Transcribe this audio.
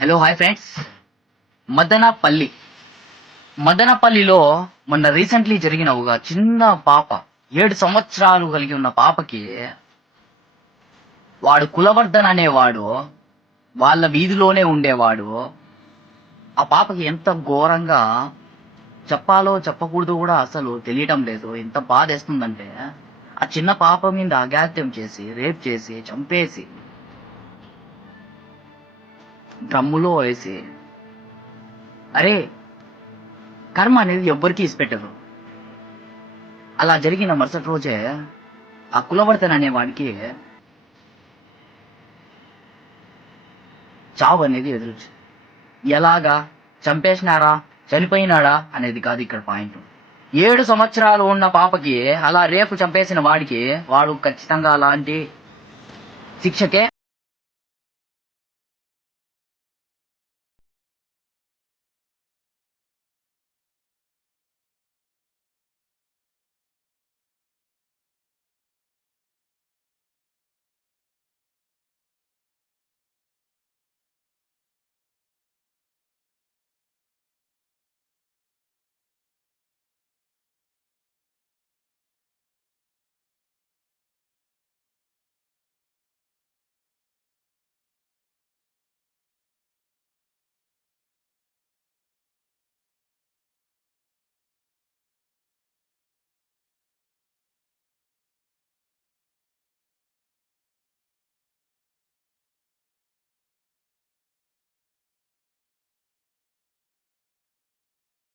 Hello hi friends. Madanapalle మదనపల్లిలో మొన్న recently జరిగిన ఒక చిన్న పాప 7 సంవత్సరాలు కలిగి ఉన్న పాపకి వాడు కులవర్ధన్ అనేవాడు వాళ్ళ వీధిలోనే ఉండేవాడు. ఆ పాపకి ఎంత ఘోరంగా చెప్పాలో చెప్పకూడదు కూడా అసలు తెలియటం లేదు. ఎంత బాధేస్తుందంటే ఆ చిన్న పాప మీద అఘాత్యం చేసి రేప్ చేసి చంపేసి డ్రమ్ములో వేసి, అరే కర్మ అనేది ఎవ్వరికీ ఇసిపెట్టదు. అలా జరిగిన మరుసటి రోజే ఆ కులవర్తన్ అనే వాడికి చావు అనేది ఎదురొచ్చింది. ఎలాగా చంపేసినారా చనిపోయినాడా అనేది కాదు ఇక్కడ పాయింట్. 7 సంవత్సరాలు ఉన్న పాపకి అలా రేపు చంపేసిన వాడికి వాడు ఖచ్చితంగా అలాంటి శిక్షకే